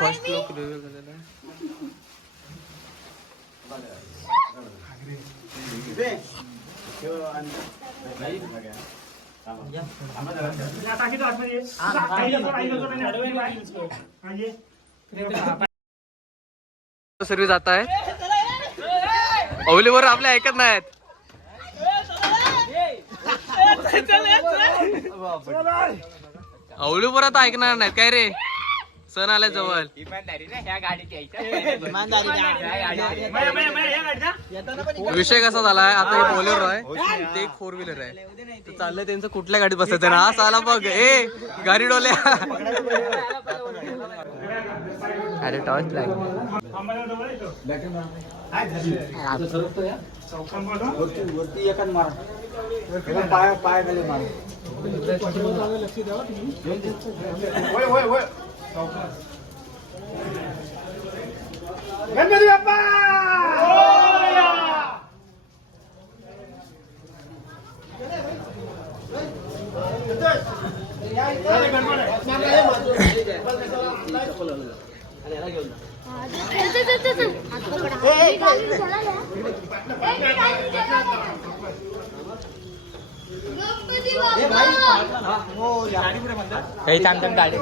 First look review केलेला आहे service जात आहे. ओलीवर आपल्या ऐकत नाहीत. अवलीवर आता ऐकणार नाहीत. काय रे? सण आल्या जवळ. विषय कसा झालाय? आता हे बोलेरो आहे. ते एक फोर व्हीलर आहे. तर चाललंय त्यांचं कुठल्या गाडीत बसायचं? ना हा साला बघ. ए गाडी डोल्या. अरे टॉर्च लागली वरती एकाच मारा. पाय पाय खाली मारा. होय होय होय. गणपती बाप्पा! हे थांब थांब गाडी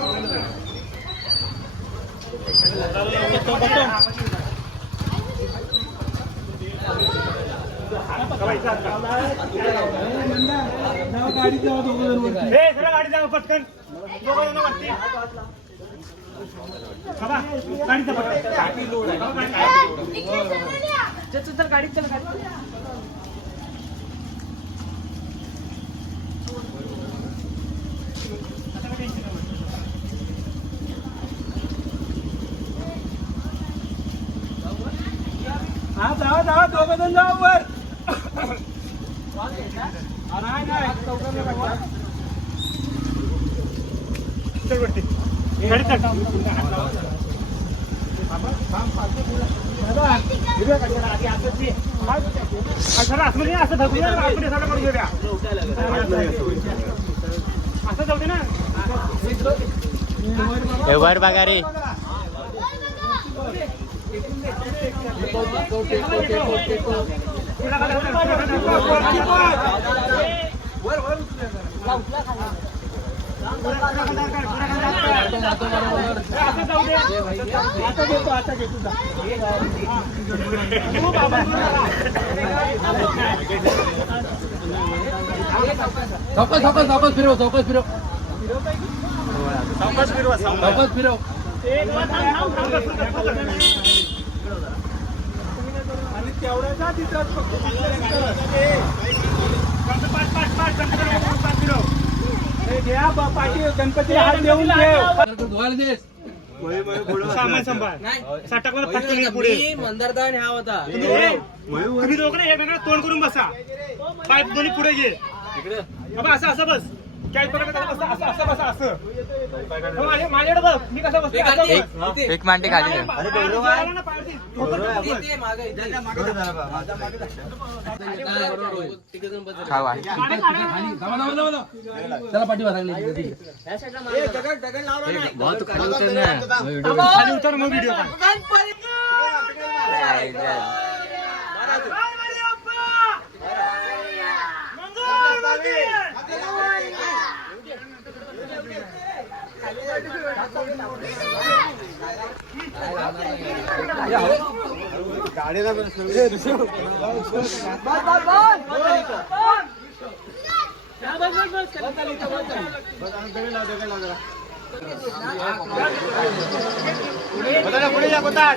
गाडी जाऊ पटकन. दोघं जण वरती. बाबा, गाडीचं पटकन. हा जावा जावा दोघं जण जावा वर नाही नाही चौकातलं टाका. चल वरती. गाडी चल. दादा, हिरव्या दहा दोघ जण ये. वर जरा असं धकूया, करून घेऊया. असं जाऊ दे ना वर बघा रे तू बाबा सावकाश सावकाश सावकाश फिरव. सावकाश फिरव सावकाश फिरव. आणि तेवढ्याचा तिथं फक्त पाच पाच पाच गणपती हे पाठी हात देऊन सामान सांभाळ. साठाकला ये पुढे. मंदारदान हा होता. तुम्ही तुम्ही दोघं ना एकमेकांना तोंड करून बसा. पाय दोन्ही पुढे घे. बाबा असं असं बस. हो. एक मांडी खाली खावा. चला पाठी बसा खाली उतर मग व्हिडिओ पुढे या कोतात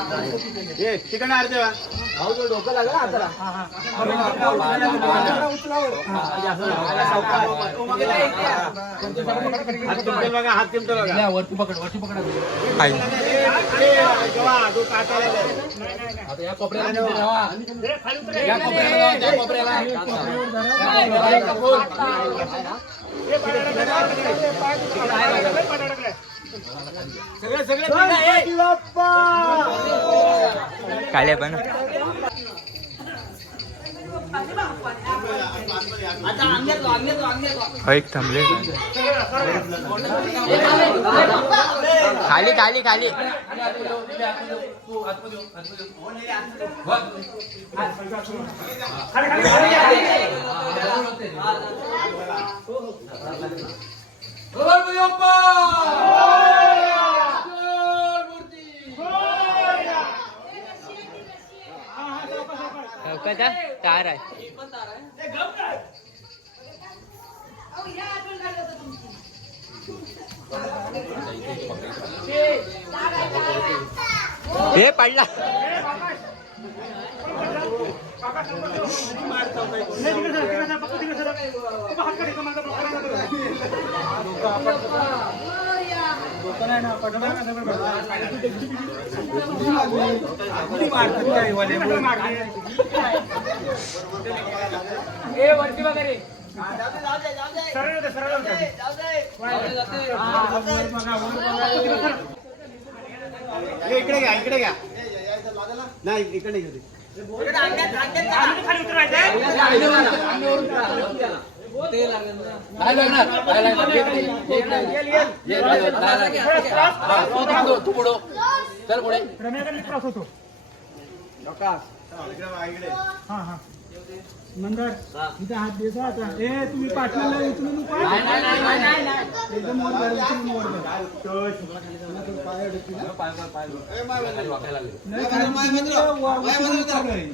तिकडे अर्धे हात तुमचे बघा हात तुमचे बघा वरती पकड वरती पकड हाय. आता या कोपऱ्याला तिथे ठेवा. या कोपऱ्याला त्या कोपऱ्याला या कोपऱ्याला. काळ्या पण एक थांबले. खाली खाली खाली! चौकाचा तार आहे. हे पडला. सरळ होते, सरळ होते. इकडे घ्या इकडे घ्या. नाही इकडे नाही तू पुढं. चल पुढे रम्याकडे त्रास होतो. हा हा. मंदार इथे हात द्यायचा आता. ए तुम्ही. एकदम वर कर, वर चालू आहे.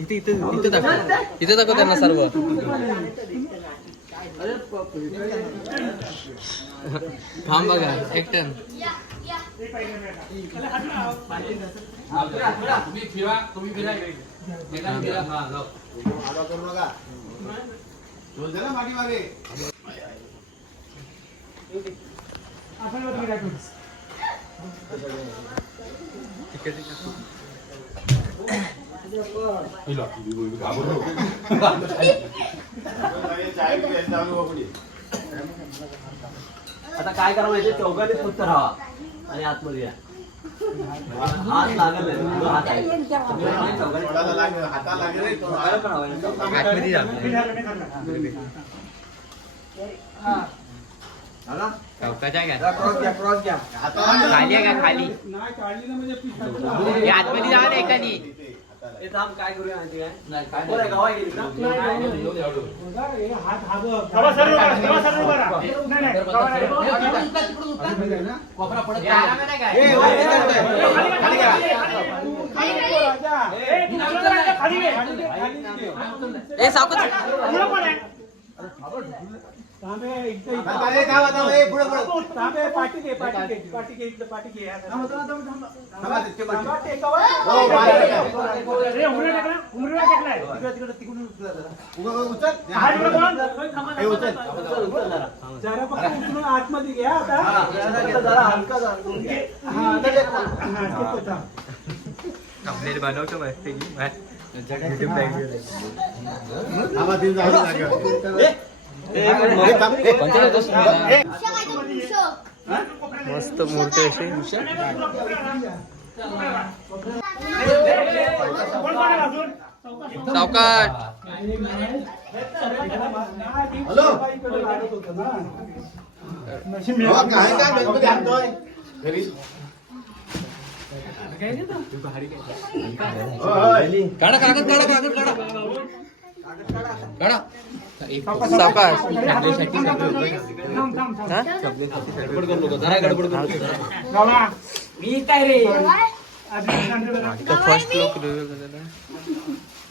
इथे इथे इथे दाखव. इथे दाखव त्यांना सर्व. थांब बघा एक टन तुम्ही फिरा तुम्ही फिरा फिरा. हा, जाऊ. करू आपण बघ, तुम्ही काय करू. आता काय करा माहिती चौघांनी फक्त राहा आणि आतमध्ये या. हात दोन हात आहे. चौकाच्या घ्या खाली आहे का खाली? नाही म्हणजे आतमध्ये जा एकानी हे थांब काय करूया माहिती काय नाही, काय बरं आहे, नाही. गावा गेली का? हे हात हा बघ. उभा राहा, गवा सरळ उभा राहा. नाही, नाही, तर गवा बघा, नाही. हे उचला, तिकडून उचला. कोपरा पडत हे नाही. आराम नाही काय? खाली घ्या, खाली घ्या. राजा. ए, तू उचलला नाही, खाली घे. खाली घे. ए सावकाश पुढं पण आहे. तांबे, इकडे, इकडे. तांबे, पाठी घे, पाठी घे, पाठी घे, इकडे पाठी घे. तांबा टेकावा. ए, उमरेला टाकला, उमरेला टाकलाय. तिकडे, तिकडे, तिकडून उचला जरा. हा, तिकडे कोण? उचल उचल जरा जरा फक्त उचलून आतमध्ये घ्या आता फक्त जरा हलका जरा. हा, आता ते- हा, ते होता. कमलेट बनवतो मस्त पाहणार अजून? सावकाश हॅलो नशीब मिळालं. काढा कागद काढा कागद काढा काढा सावकाश थांब, थांब, थांब. हा? गावा. मी काय रे आधी शांत जरा. इथं फर्स्ट लोक रिव्ह्यू झालेला